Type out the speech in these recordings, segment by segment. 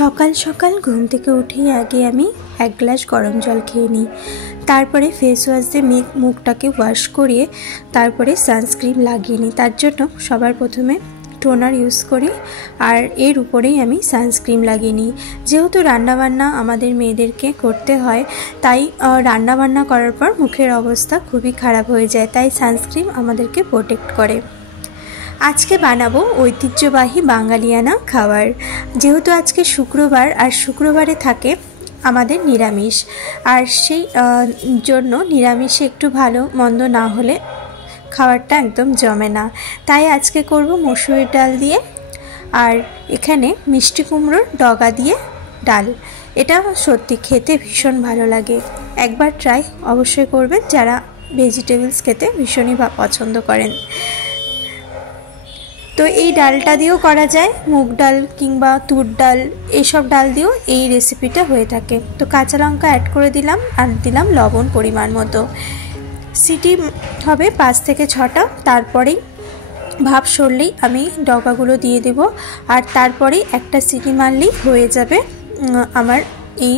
সকাল সকাল ঘুম থেকে উঠেই আগে আমি এক গ্লাস গরম জল খেয়ে নিই। তারপরে ফেস ওয়াশ দিয়ে মুখটাকে ওয়াশ করিয়ে তারপরে সানস্ক্রিন লাগিয়ে নিই। তার জন্য সবার প্রথমে টোনার ইউজ করি আর এর উপরেই আমি সানস্ক্রিন লাগিয়ে নিই। যেহেতু রান্নাবান্না আমাদের মেয়েদেরকে করতে হয়, তাই রান্নাবান্না করার পর মুখের অবস্থা খুবই খারাপ হয়ে যায়, তাই সানস্ক্রিন আমাদেরকে প্রোটেক্ট করে। আজকে বানাবো ঐতিহ্যবাহী বাঙালিয়ানা খাবার। যেহেতু আজকে শুক্রবার আর শুক্রবারে থাকে আমাদের নিরামিষ, আর সেই জন্য নিরামিষে একটু ভালো মন্দ না হলে খাবারটা একদম জমে না। তাই আজকে করব মসুরির ডাল দিয়ে, আর এখানে মিষ্টি কুমড়োর ডগা দিয়ে ডাল। এটা সত্যি খেতে ভীষণ ভালো লাগে, একবার ট্রাই অবশ্যই করবেন যারা ভেজিটেবলস খেতে ভীষণই পছন্দ করেন। তো এই ডালটা দিয়েও করা যায়, মুগ ডাল কিংবা তুর ডাল, এইসব ডাল দিয়েও এই রেসিপিটা হয়ে থাকে। তো কাঁচা লঙ্কা অ্যাড করে দিলাম আর দিলাম লবণ পরিমাণ মতো। সিটি হবে 5 থেকে 6টা, তারপরেই ভাপ সরলেই আমি ডগাগুলো দিয়ে দেব, আর তারপরেই একটা সিটি মারলেই হয়ে যাবে আমার এই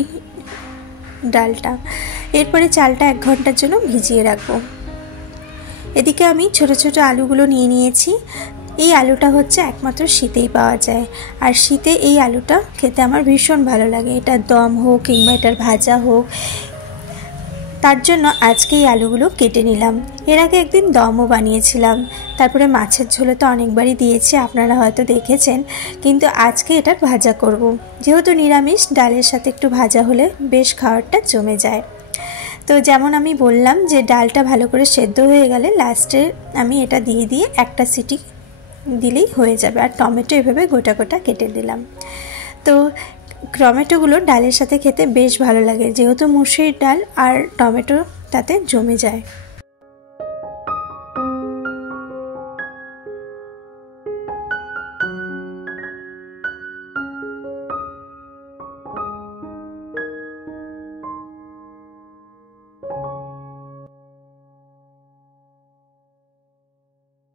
ডালটা। এরপরে চালটা 1 ঘন্টার জন্য ভিজিয়ে রাখবো। এদিকে আমি ছোট ছোট আলুগুলো নিয়ে নিয়েছি। এই আলুটা হচ্ছে একমাত্র শীতেই পাওয়া যায়, আর শীতে এই আলুটা খেতে আমার ভীষণ ভালো লাগে। এটা দম হোক কিংবা এটার ভাজা হোক, তার জন্য আজকে এই আলুগুলো কেটে নিলাম। এর আগে একদিন দমও বানিয়েছিলাম, তারপরে মাছের ঝোলে তো অনেকবারই দিয়েছি, আপনারা হয়তো দেখেছেন, কিন্তু আজকে এটার ভাজা করব। যেহেতু নিরামিষ, ডালের সাথে একটু ভাজা হলে বেশ খাবারটা জমে যায়। তো যেমন আমি বললাম যে ডালটা ভালো করে সেদ্ধ হয়ে গেলে লাস্টে আমি এটা দিয়ে একটা সিটি দিলেই হয়ে যাবে। আর টমেটো এভাবে গোটা গোটা কেটে দিলাম। তো টমেটোগুলো ডালের সাথে খেতে বেশ ভালো লাগে, যেহেতু মুসুরির ডাল আর টমেটো তাতে জমে যায়।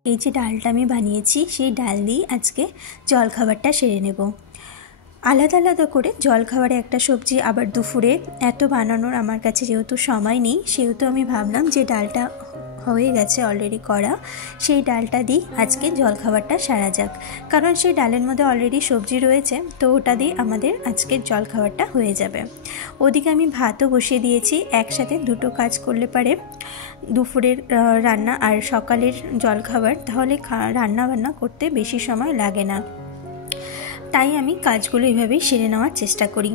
এই যে ডালটা আমি বানিয়েছি, সেই ডাল দিয়ে আজকে জলখাবারটা সেরে নেব। আলাদা আলাদা করে জলখাবারে একটা সবজি, আবার দুপুরে এত বানানোর আমার কাছে যেহেতু সময় নেই, সেহেতু আমি ভাবলাম যে ডালটা হয়ে গেছে অলরেডি করা, সেই ডালটা দিয়ে আজকে জলখাবারটা সারা যাক। কারণ সেই ডালের মধ্যে অলরেডি সবজি রয়েছে, তো ওটা দিয়ে আমাদের আজকের জলখাবারটা হয়ে যাবে। ওদিকে আমি ভাতও বসিয়ে দিয়েছি। একসাথে দুটো কাজ করলে পারে, দুপুরের রান্না আর সকালের জলখাবার, তাহলে রান্না বান্না করতে বেশি সময় লাগে না। তাই আমি কাজগুলো এইভাবেই সেরে নেওয়ার চেষ্টা করি।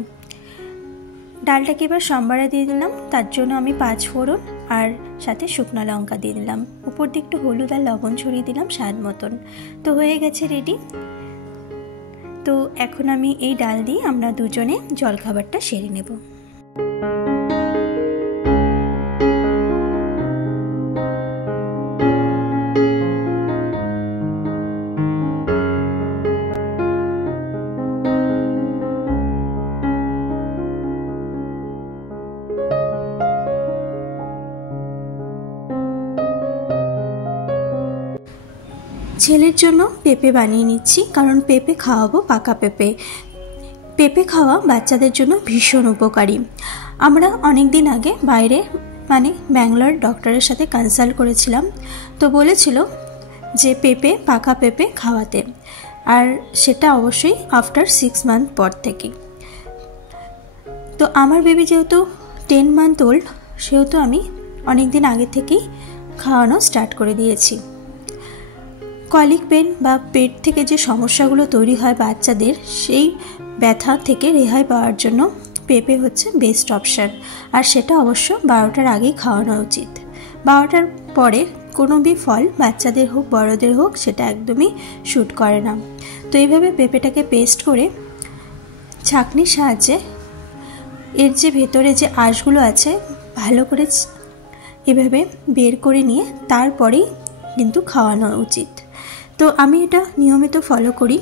ডালটাকে এবার সম্বারে দিয়ে দিলাম, তার জন্য আমি 5 ফোড়ন আর সাথে শুকনো লঙ্কা দিয়ে দিলাম। উপর দিয়ে একটু হলুদ আর লবণ ছড়িয়ে দিলাম স্বাদ মতন। তো হয়ে গেছে রেডি। তো এখন আমি এই ডাল দিয়ে আমরা দুজনে জলখাবারটা সেরে নেব। ছেলের জন্য পেঁপে বানিয়ে নিচ্ছি, কারণ পেঁপে খাওয়াবো, পাকা পেঁপে। পেঁপে খাওয়া বাচ্চাদের জন্য ভীষণ উপকারী। আমরা অনেক দিন আগে বাইরে মানে ব্যাঙ্গালোর ডক্টরের সাথে কনসাল্ট করেছিলাম, তো বলেছিল যে পাকা পেঁপে খাওয়াতে, আর সেটা অবশ্যই আফটার 6 মান্থ পর থেকে। তো আমার বেবি যেহেতু 10 মান্থ ওল্ড, সেহেতু আমি অনেক দিন আগে থেকেই খাওয়ানো স্টার্ট করে দিয়েছি। কলিক পেন বা পেট থেকে যে সমস্যাগুলো তৈরি হয় বাচ্চাদের, সেই ব্যথা থেকে রেহাই পাওয়ার জন্য পেঁপে হচ্ছে বেস্ট অপশান। আর সেটা অবশ্য 12টার আগেই খাওয়ানো উচিত। 12টার পরে কোনো ফল, বাচ্চাদের হোক বড়দের হোক, সেটা একদমই শ্যুট করে না। তো এইভাবে পেঁপেটাকে পেস্ট করে ছাঁকনির সাহায্যে এর যে ভেতরে যে আঁশগুলো আছে ভালো করে এভাবে বের করে নিয়ে তারপরেই কিন্তু খাওয়ানো উচিত। তো আমি এটা নিয়মিত ফলো করি।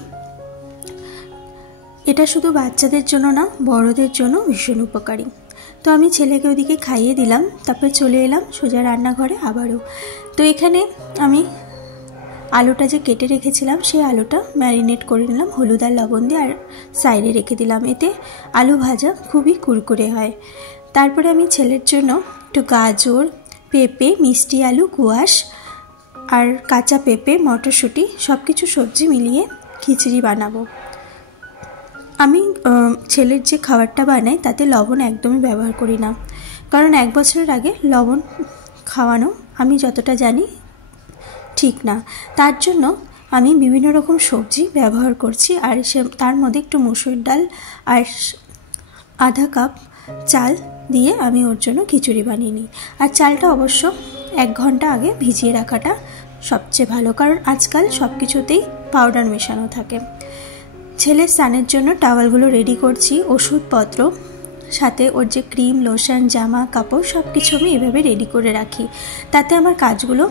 এটা শুধু বাচ্চাদের জন্য না, বড়দের জন্য ভীষণ উপকারী। তো আমি ছেলেকে ওদিকে খাইয়ে দিলাম, তারপরে চলে এলাম সোজা রান্নাঘরে আবারও। তো এখানে আমি আলুটা যে কেটে রেখেছিলাম সেই আলুটা ম্যারিনেট করে নিলাম হলুদ আর লবণ দিয়ে, আর সাইডে রেখে দিলাম। এতে আলু ভাজা খুবই কুরকুরে হয়। তারপরে আমি ছেলের জন্য একটু গাজর, পেঁপে, মিষ্টি আলু, কোয়াশ আর কাঁচা পেঁপে, মটরশুঁটি সব কিছু সবজি মিলিয়ে খিচুড়ি বানাবো। আমি ছেলের যে খাবারটা বানাই তাতে লবণ একদমই ব্যবহার করি না, কারণ 1 বছরের আগে লবণ খাওয়ানো আমি যতটা জানি ঠিক না। তার জন্য আমি বিভিন্ন রকম সবজি ব্যবহার করছি, আর তার মধ্যে একটু মুসুর ডাল আর আধা কাপ চাল দিয়ে আমি ওর জন্য খিচুড়ি বানিয়ে নিই। আর চালটা অবশ্য 1 ঘন্টা আগে ভিজিয়ে রাখাটা সবচেয়ে ভালো, কারণ আজকাল সব কিছুতেই পাউডার মেশানো থাকে। ছেলের স্নানের জন্য টাওয়ালগুলো রেডি করছি, ওষুধপত্র সাথে ওর যে ক্রিম, লোশন, জামা কাপড় সব কিছু আমি এভাবে রেডি করে রাখি। তাতে আমার কাজগুলো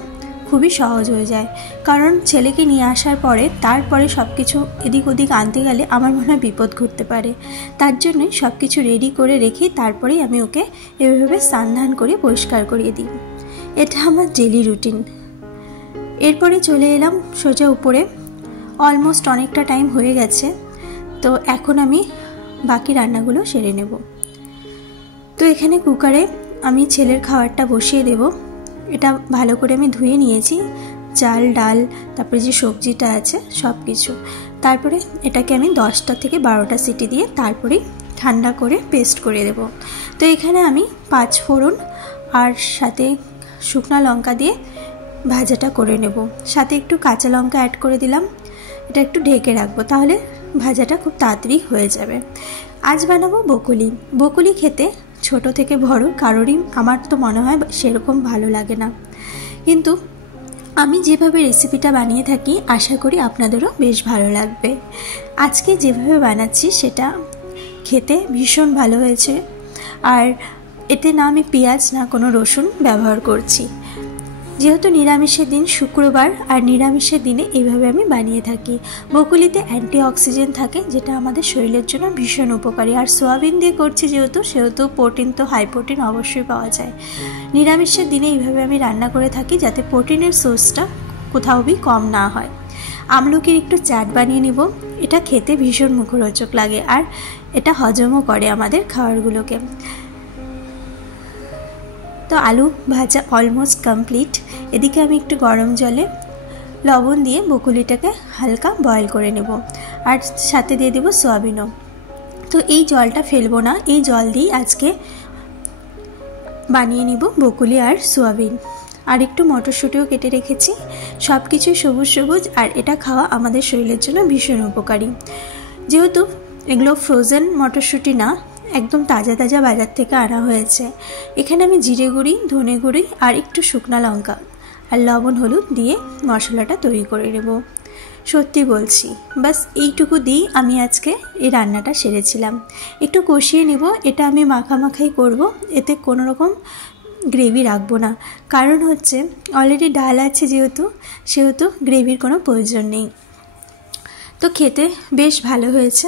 খুবই সহজ হয়ে যায়, কারণ ছেলেকে নিয়ে আসার পরে তারপরে সব কিছু এদিক ওদিক আনতে গেলে আমার মনে হয় বিপদ ঘটতে পারে। তার জন্যই সব কিছু রেডি করে রেখে তারপরেই আমি ওকে এভাবে স্নান ধান করে পরিষ্কার করিয়ে দিই। এটা আমার ডেলি রুটিন। এরপরে চলে এলাম সোজা উপরে। অলমোস্ট অনেকটা টাইম হয়ে গেছে, তো এখন আমি বাকি রান্নাগুলো সেরে নেব। তো এখানে কুকারে আমি ছেলের খাবারটা বসিয়ে দেব। এটা ভালো করে আমি ধুয়ে নিয়েছি, চাল, ডাল, তারপরে যে সবজিটা আছে সব কিছু। তারপরে এটাকে আমি 10টা থেকে 12টা সিটি দিয়ে তারপরেই ঠান্ডা করে পেস্ট করে দেব। তো এখানে আমি 5 ফোড়ন আর সাথে শুকনো লঙ্কা দিয়ে ভাজাটা করে নেব, সাথে একটু কাঁচা লঙ্কা অ্যাড করে দিলাম। এটা একটু ঢেকে রাখবো, তাহলে ভাজাটা খুব তাড়াতাড়ি হয়ে যাবে। আজ বানাবো বকুলি। বকুলি খেতে ছোট থেকে বড় কারোরই আমার তো মনে হয় সেরকম ভালো লাগে না, কিন্তু আমি যেভাবে রেসিপিটা বানিয়ে থাকি আশা করি আপনাদেরও বেশ ভালো লাগবে। আজকে যেভাবে বানাচ্ছি সেটা খেতে ভীষণ ভালো হয়েছে, আর এতে না আমি পেঁয়াজ না কোনো রসুন ব্যবহার করছি। যেহেতু নিরামিষের দিন শুক্রবার, আর নিরামিষের দিনে এইভাবে আমি বানিয়ে থাকি। বকুলিতে অ্যান্টিঅক্সিডেন্ট থাকে, যেটা আমাদের শরীরের জন্য ভীষণ উপকারী। আর সোয়াবিন দিয়ে করছি সেহেতু প্রোটিন তো হাই প্রোটিন অবশ্যই পাওয়া যায়। নিরামিষের দিনে এইভাবে আমি রান্না করে থাকি যাতে প্রোটিনের সোর্সটা কোথাও কম না হয়। আমলকির একটু চাট বানিয়ে নিব। এটা খেতে ভীষণ মুখরোচক লাগে, আর এটা হজমও করে আমাদের খাবারগুলোকে। তো আলু ভাজা অলমোস্ট কমপ্লিট। এদিকে আমি একটু গরম জলে লবণ দিয়ে বকুলিটাকে হালকা বয়েল করে নেব, আর সাথে দিয়ে দেব সোয়াবিনও। তো এই জলটা ফেলবো না, এই জল দিয়েই আজকে বানিয়ে নিব বকুলি আর সোয়াবিন। আর একটু মটরশুঁটিও কেটে রেখেছি। সব কিছুই সবুজ সবুজ, আর এটা খাওয়া আমাদের শরীরের জন্য ভীষণ উপকারী। যেহেতু এগুলো ফ্রোজেন মটরশুঁটি না, একদম তাজা তাজা বাজার থেকে আনা হয়েছে। এখানে আমি জিরে গুঁড়ি, ধনে গুঁড়ি আর একটু শুকনো লঙ্কা আর লবণ হলুদ দিয়ে মশলাটা তৈরি করে নেব। সত্যি বলছি, বাস এইটুকু দিয়েই আমি আজকে এই রান্নাটা সেরেছিলাম। একটু কষিয়ে নেব। এটা আমি মাখামাখাই করব, এতে কোনো রকম গ্রেভি রাখবো না, কারণ হচ্ছে অলরেডি ডাল আছে সেহেতু গ্রেভির কোনো প্রয়োজন নেই। তো খেতে বেশ ভালো হয়েছে,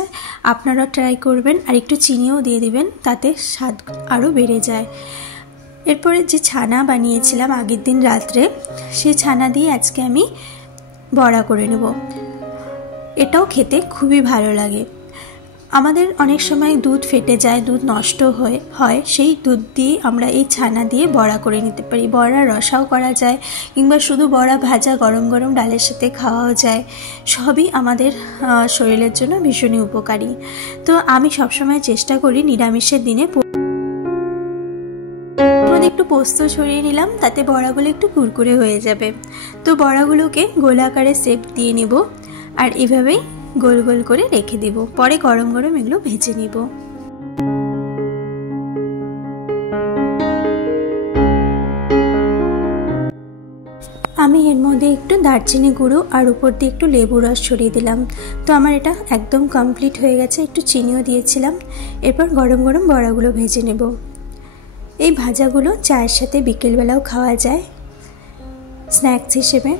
আপনারাও ট্রাই করবেন। আর একটু চিনিও দিয়ে দিবেন, তাতে স্বাদ আরও বেড়ে যায়। এরপরে যে ছানা বানিয়েছিলাম আগের দিন রাত্রে, সেই ছানা দিয়ে আজকে আমি বড়া করে নেব। এটাও খেতে খুবই ভালো লাগে। আমাদের অনেক সময় দুধ ফেটে যায়, দুধ নষ্ট হয়, সেই দুধ দিয়ে আমরা এই ছানা দিয়ে বড়া করে নিতে পারি। বড়া রসাও করা যায়, কিংবা শুধু বড়া ভাজা গরম গরম ডালের সাথে খাওয়াও যায়। সবই আমাদের শরীরের জন্য ভীষণই উপকারী। তো আমি সবসময় চেষ্টা করি নিরামিষের দিনে একটু পোস্ত ছড়িয়ে নিলাম, তাতে বড়াগুলো একটু কুরকুরে হয়ে যাবে। তো বড়াগুলোকে গোলাকারে শেপ দিয়ে নিব, আর এভাবেই গোল গোল করে রেখে দেব। পরে গরম গরম এগুলো ভেজে নিব। আমি এর মধ্যে একটু দারচিনি গুঁড়ো আর উপর দিয়ে একটু লেবু রস ছড়িয়ে দিলাম। তো আমার এটা একদম কমপ্লিট হয়ে গেছে। একটু চিনিও দিয়েছিলাম। এরপর গরম গরম বড়াগুলো ভেজে নেব। এই ভাজাগুলো চায়ের সাথে বিকেলবেলাও খাওয়া যায় স্ন্যাক্স হিসেবে।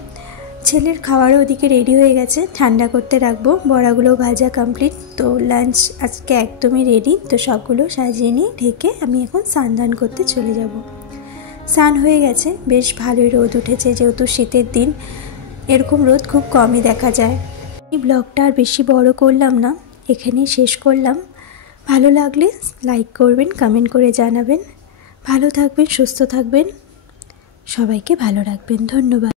ছেলের খাওয়ারও ওদিকে রেডি হয়ে গেছে, ঠান্ডা করতে রাখবো। বড়াগুলো ভাজা কমপ্লিট। তো লাঞ্চ আজকে একদমই রেডি। তো সবগুলো সাজিয়ে নিয়ে ঢেকে আমি এখন স্নান করতে চলে যাব। স্নান হয়ে গেছে, বেশ ভালোই রোদ উঠেছে যেহেতু শীতের দিন। এরকম রোদ খুব কমই দেখা যায়। এই ব্লগটা আর বেশি বড় করলাম না, এখানেই শেষ করলাম। ভালো লাগলে লাইক করবেন, কমেন্ট করে জানাবেন। ভালো থাকবেন, সুস্থ থাকবেন, সবাইকে ভালো রাখবেন। ধন্যবাদ।